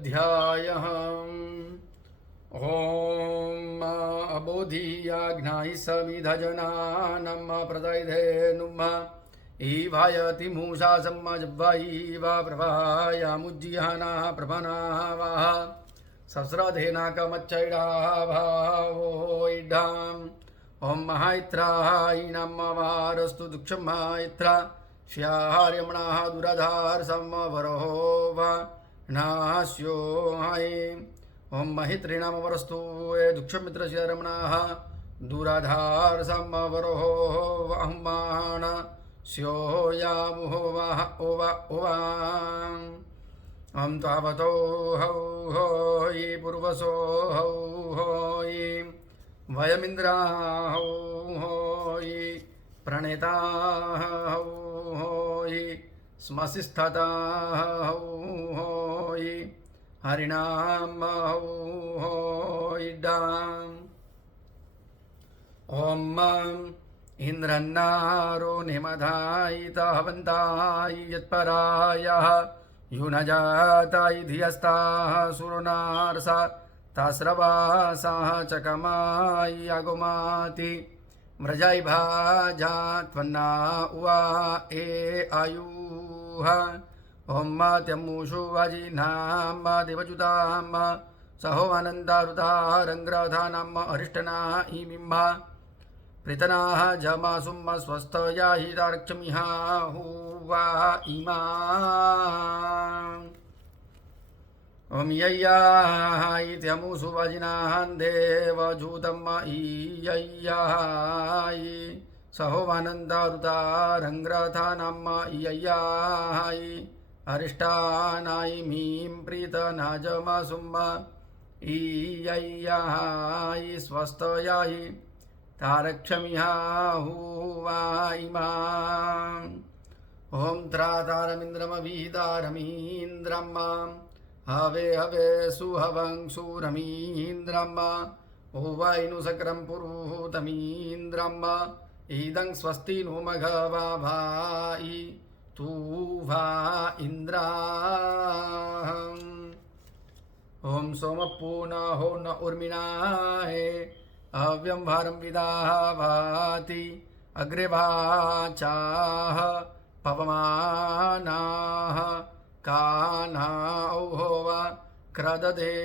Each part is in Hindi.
द्वितीयोऽध्यायः। ॐ अबोधियाज्ञायि समिधजनानं प्रदयधेनुम् ईवायति मूषा सम्मज्वैवा प्रभायामुज्जिहाना प्रभनावाः सस्रधेनाकमच्चैडाभावोइडाम् ॐ महाइत्राय नमवारस्तु दुक्षं महाइत्रा श्यार्यमणाः दुराधार समवरो वा नास्यो हाय ॐ महित्रिणामवरस्तु ये दुक्षमित्रस्य रमणाः दुराधार समवरो वाहमान स्यो यामुहो वाह ओवा ओवा हम तावतो हौ होयि पूर्वसो हौ होयि वयमिन्द्रा हौ होयि प्रणेता हौ होयि स्मसिस्थता हौ होयि हरिणाम हौ होयिडाम् ॐ इन्द्रन्नारो निमधायिता हवन्ताय यत्परायः युनजाताय धियस्ताः सुरनार्सा तास्रवासाः चकमाय अगुमाति व्रजाय भाजा त्वन्ना उवा ए आयुः ॐ मात्यमुषु वाजिनाम देवजुताम सहो आनन्दारुतारङ्ग्रधानाम अरिष्टना इमिम्हा प्रीतनाः जमासुम स्वस्थया हि तारक्षमिहा हुवा इमा ॐ यय्याः इत्यमुषु वाजिनान् देवजूतम् इयय्याः सहो आनन्दारुतारङ्ग्रधानाम इयय्याः अरिष्टानाय मीं प्रीतनाजमासुम इयय्याः स्वस्तया हि तारक्षमिहा हुवा इमा ॐ त्रातारमिन्द्रमभिदारमीन्द्रम् हवे हवे सुहवं सुरमीन्द्रम् ओवाइनु सक्र पुरुहूतमीन्द्रम् इदं स्वस्ति नो मघवा भाई तू वा इंद्रा ओम सोमपूर्णा हो न उर्मिणाहे अव्यं भारं विदाभाति अग्रे वाचाः पवमानाः कानाओवा क्रदधे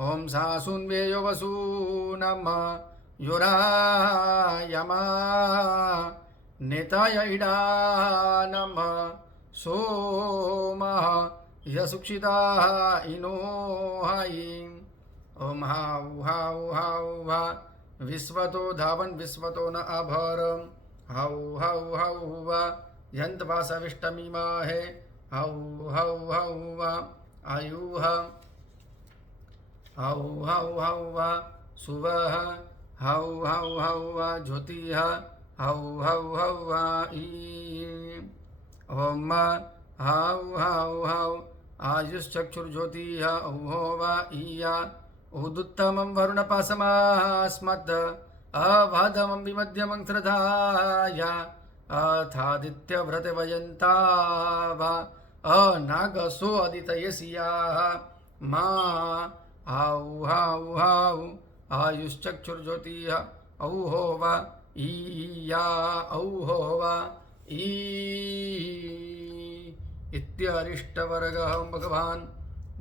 ॐ सासुन्वेयो वसूनम युरायमा नेताय इडानम सोमः यशुक्षिताः इनो हायि ॐ हाउ हाउ हाउ हा विश्वतो धावन विश्वतो न अभरम हाउ हाउ हाउ वा यन्तवासविष्टमिमाहे हाउ हाउ हाउ वा आयुः हाउ हाउ हाउ वा सुवः हाउ हाउ हाउ वा ज्योतिः हाउ हाउ हाउ वा ई ॐ हाउ हाउ हाउ आयुश्चक्षुर्ज्योतिः औहो वा ईया उदुत्तमं वरुणपासमास्मद् अवाधमं विमध्यमं श्रद्धाया अथादित्यव्रतवयन्ता वा अनागसो अदितयसियाः मा हाउ हाउ हाउ आयुश्चक्षुर्ज्योतिः औहो वा ईया औहो वा ई इत्यरिष्टवर्गः भगवान्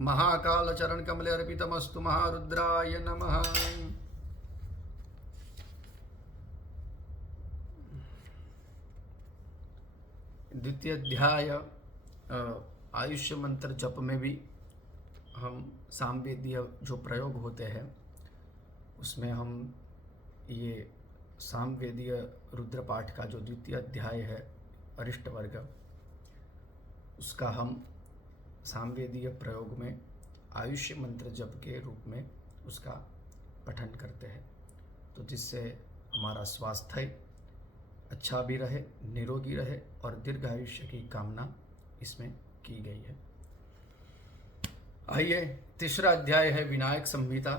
महाकालचरण कमले अर्पितमस्तु महारुद्राय नमः। द्वितीय अध्याय आयुष्य मंत्र जप में भी हम सामवेदीय जो प्रयोग होते हैं उसमें हम ये सामवेदीय रुद्र पाठ का जो द्वितीय अध्याय है अरिष्ट वर्ग उसका हम सामवेदीय प्रयोग में आयुष्य मंत्र जप के रूप में उसका पठन करते हैं, तो जिससे हमारा स्वास्थ्य अच्छा भी रहे, निरोगी रहे और दीर्घ आयुष्य की कामना इसमें की गई है। आइए, तीसरा अध्याय है विनायक संहिता।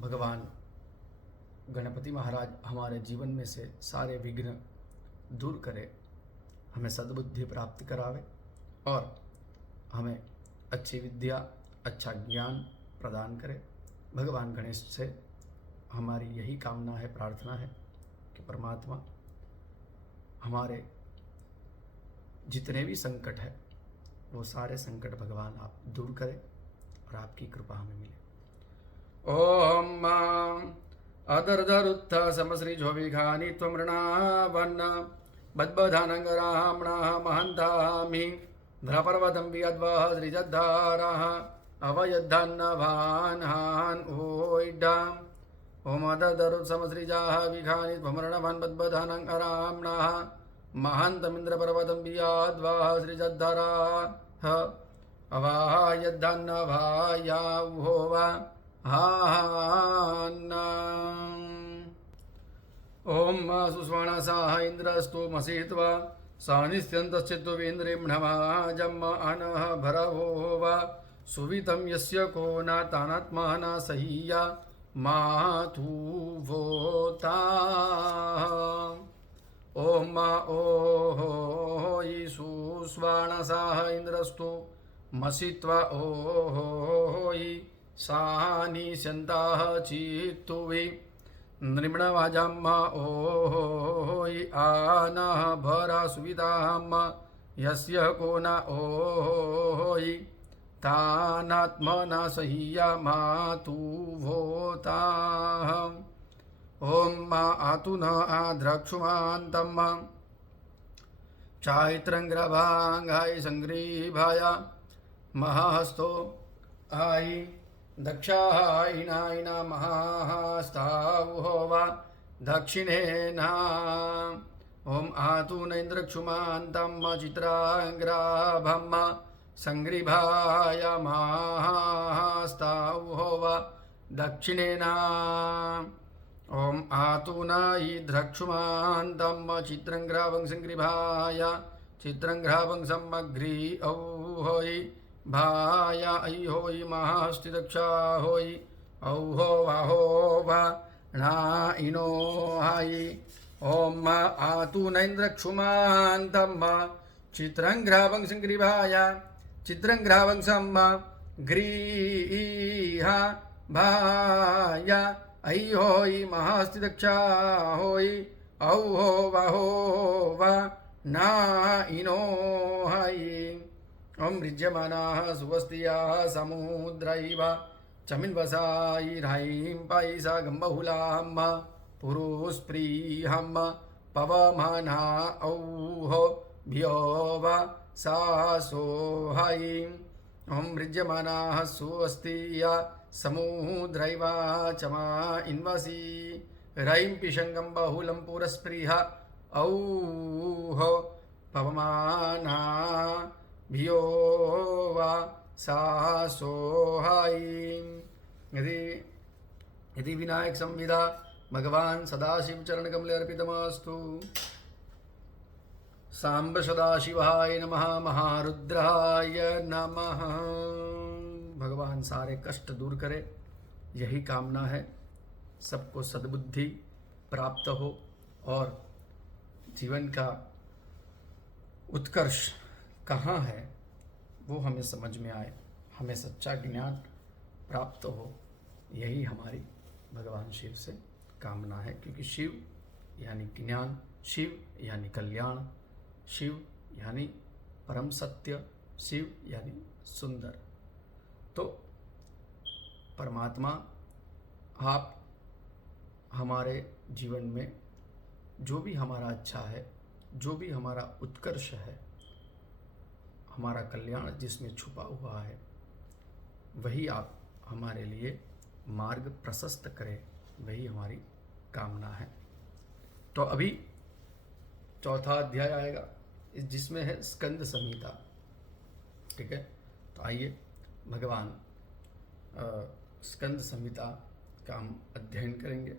भगवान गणपति महाराज हमारे जीवन में से सारे विघ्न दूर करे, हमें सद्बुद्धि प्राप्त करावे और हमें अच्छी विद्या, अच्छा ज्ञान प्रदान करे। भगवान गणेश से हमारी यही कामना है, प्रार्थना है कि परमात्मा हमारे जितने भी संकट है वो सारे संकट भगवान आप दूर करें और आपकी कृपा हमें मिले। ओम अदर्धरुत्थ समश्री झोभिखानि त्वमृणावन्न बद्बधानंगरामणा महन्तामि ध्रपर्वतं वियद्वः श्रीजद्धारः अवयद्धन्नभान्हान् ओइड्डाम् ओम अदर्धरुत्थ समश्रीजाः विखानि त्वमृणावन् बद्बधानंगरामणा महन्तमिन्द्रपर्वतं वियद्वः श्रीजद्धारः अवायद्धन्नभायावोवा ओम सुस्वर्णसाः इन्द्रस्तु मसीत्वा सानिस्त्यन्तश्चित्तवेन्द्रिम्णमाजम् अनः भरवो वा सुवितं यस्य को न तानात्मना सहीया मातु वोता। ओम ओहोयि सुस्वर्णसाः इन्द्रस्तु मसीत्वा ओहोयि सानिस्यन्ताः चित्तुवे नृम्णवाजम् ओहोयि आनः भरा सुविधाम् यस्य को न ओहोयि तानात्मना सहीया मातु वोताः। ओम आतु न आद्रक्षुमान्तम् चाइत्रङ्ग्रभाङ्गाय सङ्ग्रीभाय महाहस्तो आई दक्षायिनायिना महाहस्तावुहोवा दक्षिणेन। ओम आतु न इन्द्रक्षुमान्तं चित्राङ्ग्राभं सङ्ग्रीभाय महाहस्तावुहोवा दक्षिणेन। ओम आतु न ईद्रक्षुमान्तं चित्रङ्ग्राभं सङ्ग्रीभाय चित्रङ्ग्राभं समग्री औहोयि भाया ऐहोयि महास्तिदक्षा होयि औहो वाहो वा नाइनो हायि। ओम आतु नैन्द्रक्षुमान्तं चित्रङ्ग्राभं सङ्ग्रीभाय चित्रङ्ग्राभं समग्रीहा भाय ऐहोयि महास्तिदक्षा होयि औहो वाहो वा नाइनो हायि। ओम ऋज्यमानाः सुवस्तियाः समुद्रैव चमिन्वसायिर्हैं पैसा गम्बहुलां पुरुस्प्रीहं पवमाना औहो भियोव सासोहैं। ओम ऋज्यमानाः सुवस्तिया समुद्रैव चमा इन्वसी रैं पिशङ्गं बहुलं पुरस्पृह औहो पवमाना भियोवा सासोहायि। यदि विनायक संविदा भगवान सदाशिव चरण कमले अर्पितमस्तु। सांब सदाशिवाय नमः महारुद्राय नमः। भगवान सारे कष्ट दूर करे, यही कामना है। सबको सद्बुद्धि प्राप्त हो और जीवन का उत्कर्ष कहाँ है वो हमें समझ में आए, हमें सच्चा ज्ञान प्राप्त हो, यही हमारी भगवान शिव से कामना है। क्योंकि शिव यानी ज्ञान, शिव यानी कल्याण, शिव यानी परम सत्य, शिव यानी सुंदर। तो परमात्मा आप हमारे जीवन में जो भी हमारा अच्छा है, जो भी हमारा उत्कर्ष है, हमारा कल्याण जिसमें छुपा हुआ है, वही आप हमारे लिए मार्ग प्रशस्त करें, वही हमारी कामना है। तो अभी चौथा अध्याय आएगा जिसमें है स्कंद संहिता। ठीक है, तो आइए भगवान स्कंद संहिता का हम अध्ययन करेंगे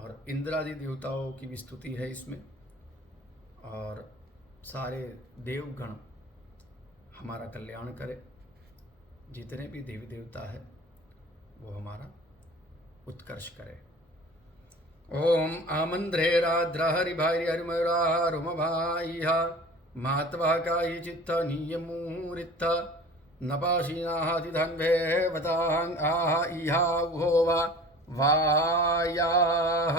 और इंद्रादि देवताओं की भी स्तुति है इसमें, और सारे देवगण हमारा कल्याण करे, जितने भी देवी देवता है वो हमारा उत्कर्ष करे। ओम आमंद्रेराद्र हरिभाई हरिमयुरा रुमभाई मातवा काई चित्त नियमूरित्त नपाशीनातिधन्वे वतां आह इहा उहो वा वायाः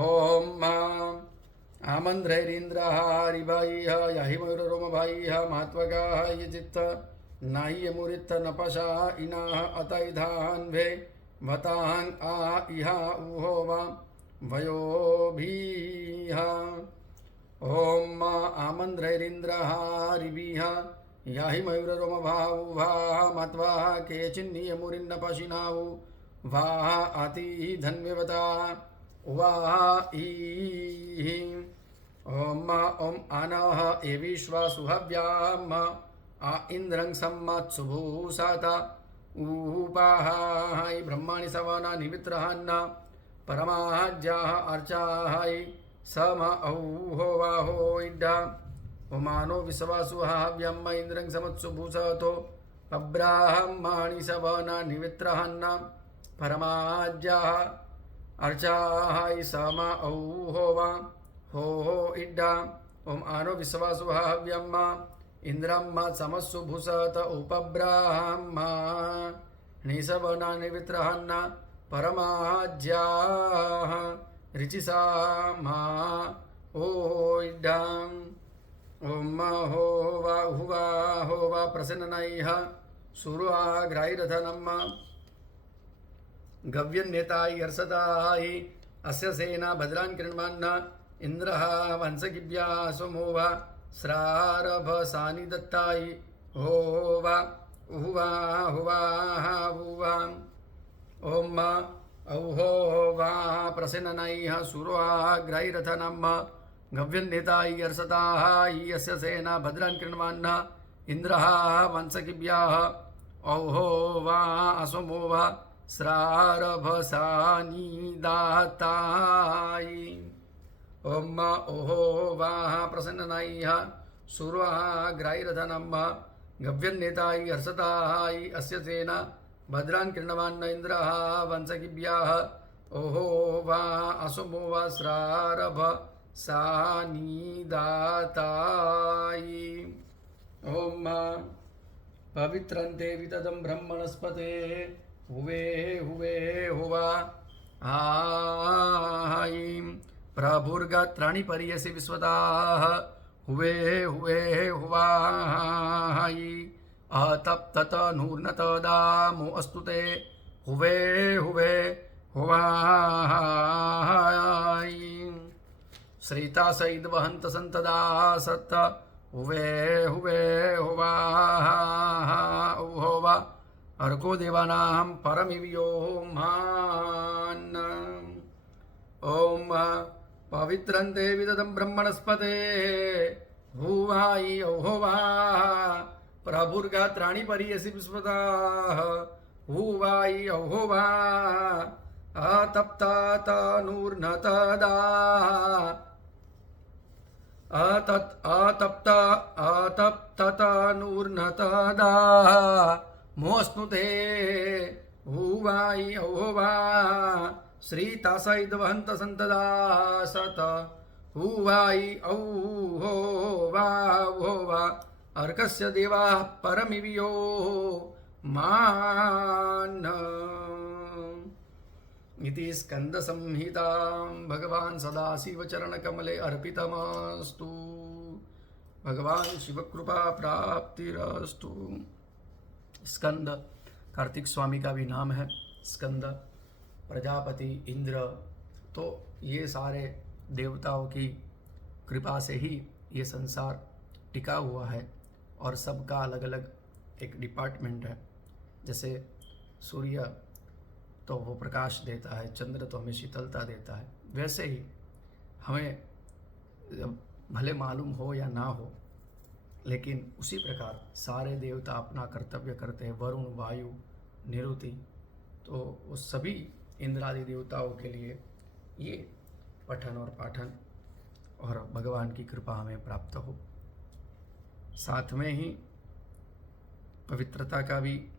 ॐ आमन्त्रैरीन्द्रः रिभाइः याहिमयुररोमभाइः मात्वगाः यजित्त नाह्यमुरित्त नपशा इनाः अतैधान्वे वतां आ इहा उहो वा वयोभिः ॐ आमन्त्रैरीन्द्रः रिभिः याहि मयूररोमभावुभाः मत्वाः केचिन्नियमुरिन्नपशिनावु वाः अति धन्यवता वाः ईः ॐ आनः एविश्वा सुहव्याम आ इन्द्रं सम्मत्सुभूषात ऊपाहाय ब्रह्माणि सवना निमित्रहन्न परमाज्याः अर्चाहाय सम औहो वाहो इड्डा ओमानो विश्वासु हव्यम इंद्रं समत्सु भूषतो पब्राह्मणि सवना निमित्रहन्न परमाज्याः अर्चाहाय सम औहो वा हो इड्डा ओम आनो विश्वासु हव्यम इंद्रम समस्सु भूषत उपब्राह्मणि सवना निमित्रहन्न परमाज्याः ऋचिसा मा ओ इड्डाम् ओम हो वा प्रसन्ननैः सुराग्राहिरथनम् गव्यन्यताय अर्षदाय अस्य सेना भद्रान् कृण्वन् इन्द्रः वंशगिभ्यः सोमो वा श्रारभसानि दत्ताय हो वा हुवा ओम औहो वा प्रसन्ननैः सुराग्राहिरथनम् गव्यन्यताय अर्षदाय यस्य सेना भद्रान् कृण्वन् इन्द्रः वंशगिभ्यः औहो वा असोमो वा श्रारभसानि दाताय ओम ओहो वा प्रसन्ननैः सुराग्राहिरथनम् गव्यन्यताय अर्षदाय अस्य सेना भद्रान् कृण्वन् इन्द्रः वंशगिभ्यः ओहो वा असोमो वा श्रारभ सानि दाताय ओम पवित्रन्ते वितदं ब्रह्मणस्पते हुवे हुवा आयीं प्रभुर्गात्राणि पर्यसि विश्वदाः हुवे हुवा आयी अतप्तत नूर्नतदामो अस्तु ते हुवे हुवा श्रीता सैद वहंत संतदा सत्त हुवे हुवा उहोवा अर्को देवानां परमिव्यो मान ओम पवित्रन्ते विदतं ब्रह्मणस्पते हुवाई ओहोवा प्रभुर्गात्राणि पर्यसि विश्वदाः हुवाई ओहोवा अतप्तात नूर्नतदा अतप्तत नूर्नतदा मोऽस्तुते हुवाई ओहोवा श्रीतासैद्वहन्त सन्तदा सत हुवाई औहोवा अर्कस्य देवाः परमिव्यो मान इति स्कंद संहितां भगवान सदाशिव चरण कमले अर्पितमस्तु। भगवान शिव कृपा प्राप्तिरस्तु। स्कंद कार्तिक स्वामी का भी नाम है स्कंद, प्रजापति, इंद्र, तो ये सारे देवताओं की कृपा से ही ये संसार टिका हुआ है और सबका अलग अलग एक डिपार्टमेंट है। जैसे सूर्य तो वो प्रकाश देता है, चंद्र तो हमें शीतलता देता है, वैसे ही हमें भले मालूम हो या ना हो, लेकिन उसी प्रकार सारे देवता अपना कर्तव्य करते हैं। वरुण, वायु, निरुति, तो वो सभी इंद्रादि देवताओं के लिए ये पठन और पाठन और भगवान की कृपा हमें प्राप्त हो। साथ में ही पवित्रता का भी,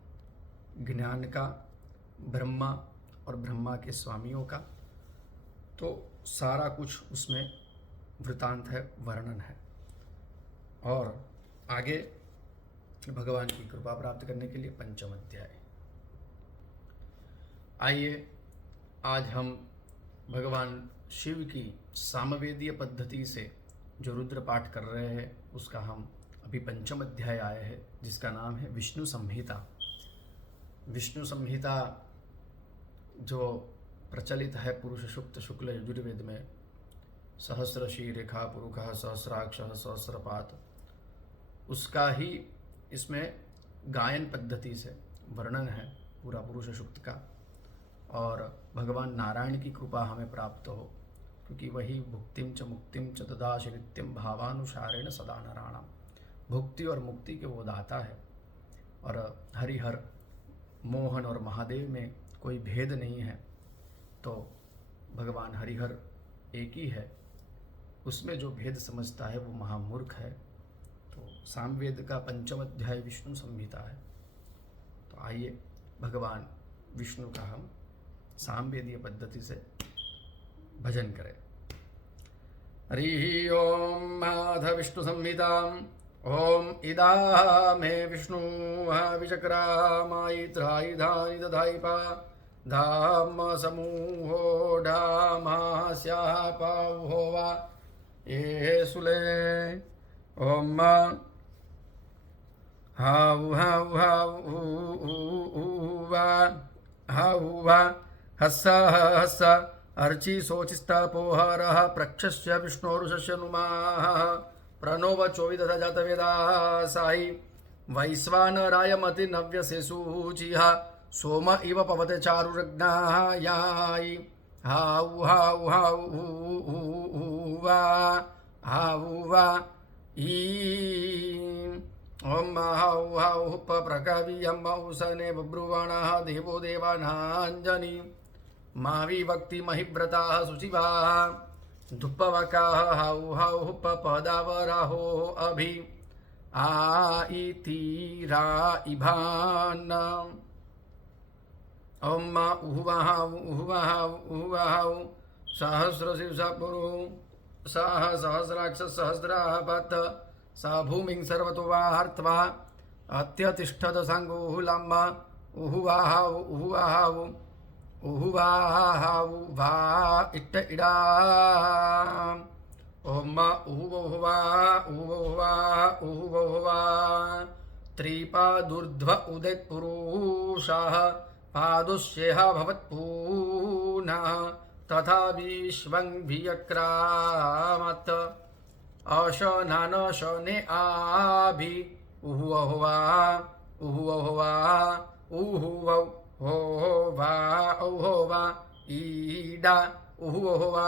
ज्ञान का, ब्रह्मा और ब्रह्मा के स्वामियों का, तो सारा कुछ उसमें वृतांत है, वर्णन है। और आगे भगवान की कृपा प्राप्त करने के लिए पंचम अध्याय। आइए आज हम भगवान शिव की सामवेदीय पद्धति से जो रुद्र पाठ कर रहे हैं उसका हम अभी पंचम अध्याय आए हैं, जिसका नाम है विष्णु संहिता। विष्णु संहिता जो प्रचलित है पुरुष सूक्त शुक्ल यजुर्वेद में, सहस्र शीरेखा पुरुषः सहस्राक्षः सहस्रपात, उसका ही इसमें गायन पद्धति से वर्णन है पूरा पुरुष सूक्त का। और भगवान नारायण की कृपा हमें प्राप्त हो, क्योंकि वही भुक्तिम च मुक्तिम च ददाशि नित्यं भावानुसारेण सदा नराणाम, भुक्ति और मुक्ति के वो दाता है। और हरिहर मोहन और महादेव में कोई भेद नहीं है, तो भगवान हरिहर एक ही है, उसमें जो भेद समझता है वो महामूर्ख है। तो सामवेद का पंचम अध्याय विष्णु संहिता है। तो आइए भगवान विष्णु का हम सामवेदीय पद्धति से भजन करें। हरि ओम अथ विष्णु संहिताम् ओम इदा मे विष्णु विचक्रामायित्रायुधानि दधाइपा धाम समूहो धामास्याः पावो वा ये सुले ओम हाउ हाउ हाउ वा हस्सा हस्सा अर्ची सोचिस्ता पोहरः प्रक्षस्य विष्णोरुषस्य नुमाः प्रणो वचो विदधा जातवेदा साहि वैश्वानराय मति नव्यसे सूचिः सोम इव पवते चारुरग्नायायि हाउ हाउ हाउ वा ओम हाउ हाउ हुप प्रकवियम उशने बब्रुवणः देवो देवानाञ्जनी मावी भक्ति महिव्रताः शुचिवाः धुपवकाः हाउ हाउ हुप पदावराहो अभि आइतीरा इभान ओम उहुवाहाउ सहस्रशीर्षा पुरु सह सहस्राक्ष सहस्रापत स भूमिं सर्वतो वार्त्वा अत्यतिष्ठत सांगुहुलम्ब उहुवाहाउ वा इट्ट इडा ओम उहुवा त्रिपादुर्ध्व उदित पुरुषः पादुष्येह भवत्पूनः तथा विश्वं भियक्रामत् अशनान शने आभि उहुवा उहुवा ईडा उहुवा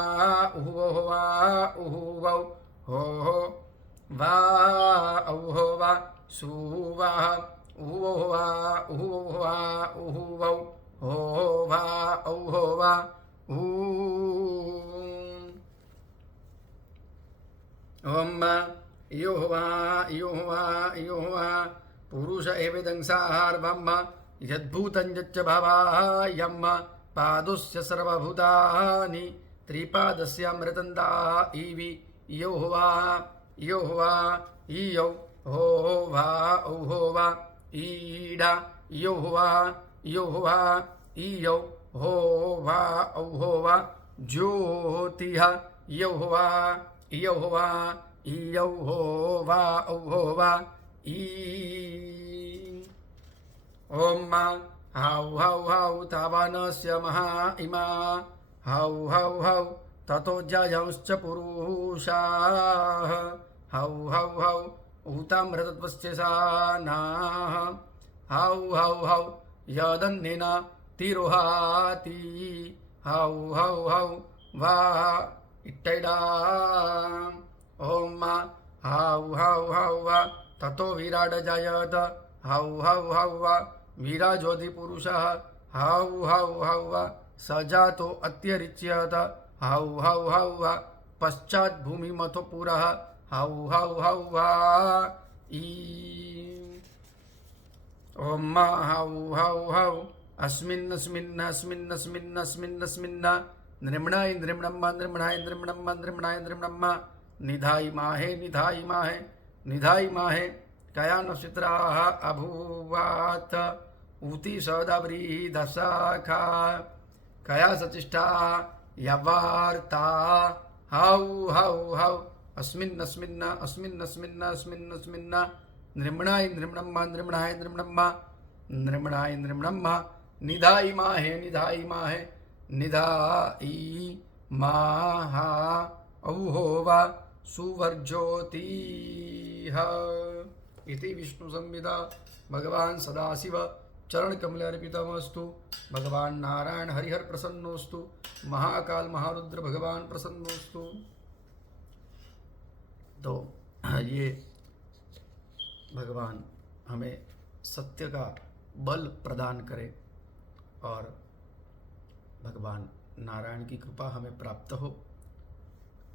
सुवा ओम योवा पुरुष एवेदं सार्वम् यद्भूतं यच्च भवायम् पादुस्य सर्वभूतानि त्रिपादस्य मृतन्दा इवि योवा इयौ होवा ईडा योवा इयौ होवा ज्योतिः योवा इयौ होवा ई ओम हाउ तावानस्य महा इमा हाउ ततो जयांश्च पुरुषाः हाउ ऊतामृतत्वस्य सानाः हाउ यदन्नेन तिरोहाति हाउ वा इट्टैडा ओम हाउ ततो विराट जायत हाउ वीराज्योति पुरुषः हाउ सजातो अत्यरिच्यत हाउ पश्चात् भूमिमथो पुरः हाउ ई ओम हाउ अस्मिन् नृम्णाय निधाई माहे कया नक्षत्राः अभूवात् ऊती सदव्रीधशाखा कया सचिष्टा यवार्ता हौ हौ हौ अस्मिन् नृम्णाय नृम्णम्मा नृम्णाय नृम्णम्मा नृम्णाय नृम्णम्मा निधाई माहे निधाई माहा औहोवा सुवर्ज्योतिः इति विष्णु संहिता। भगवान सदाशिव चरण कमले अर्पितमस्तु। भगवान नारायण हरिहर प्रसन्नोस्तु। महाकाल महारुद्र भगवान प्रसन्नोस्तु। तो ये भगवान हमें सत्य का बल प्रदान करे और भगवान नारायण की कृपा हमें प्राप्त हो।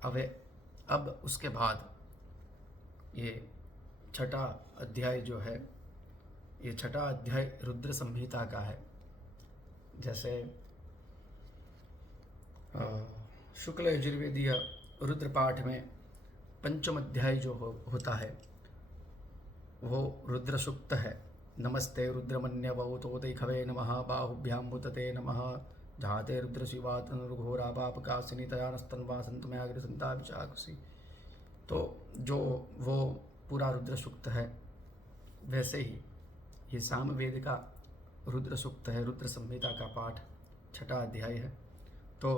अब उसके बाद ये छठा अध्याय जो है, ये छठा अध्याय रुद्र संहिता का है। जैसे शुक्ल यजुर्वेदीय रुद्र पाठ में पंचम अध्याय जो होता है वो रुद्र सूक्त है। नमस्ते रुद्रमन्यवतोते खवे नमः बाहुभ्यां मुतते नमः जाते रुद्र शिवा तनुर्घोरा पापकाशिनी तयानस्तन्वा संतमयाग्रसंताभिचाकुषी। तो जो वो पूरा रुद्र सूक्त है, वैसे ही ये सामवेद का रुद्र सूक्त है। रुद्र संहिता का पाठ छठा अध्याय है। तो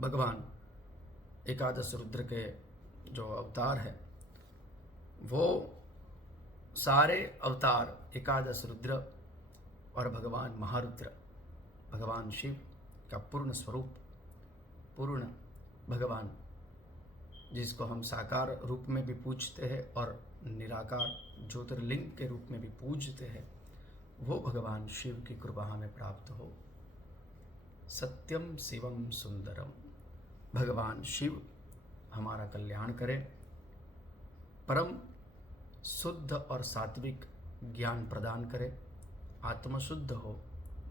भगवान एकादश रुद्र के जो अवतार है, वो सारे अवतार एकादश रुद्र और भगवान महारुद्र, भगवान शिव का पूर्ण स्वरूप, पूर्ण भगवान जिसको हम साकार रूप में भी पूजते हैं और निराकार ज्योतिर्लिंग के रूप में भी पूजते हैं, वो भगवान शिव की कृपा हमें प्राप्त हो। सत्यम शिवम सुंदरम। भगवान शिव हमारा कल्याण करे, परम शुद्ध और सात्विक ज्ञान प्रदान करे, आत्मा शुद्ध हो,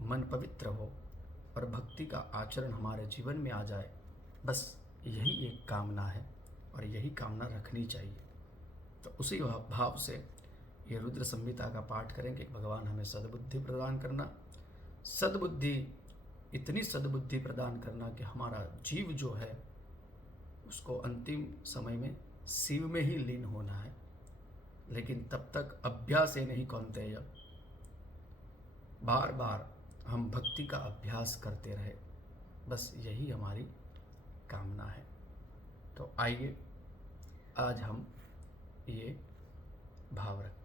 मन पवित्र हो और भक्ति का आचरण हमारे जीवन में आ जाए। बस यही एक कामना है और यही कामना रखनी चाहिए। तो उसी भाव से ये रुद्र संहिता का पाठ करें कि भगवान हमें सद्बुद्धि प्रदान करना, सद्बुद्धि, इतनी सद्बुद्धि प्रदान करना कि हमारा जीव जो है उसको अंतिम समय में शिव में ही लीन होना है। लेकिन तब तक अभ्यास ही नहीं कौन्तेय, बार बार हम भक्ति का अभ्यास करते रहे, बस यही हमारी कामना है। तो आइए आज हम ये भाव रखते हैं।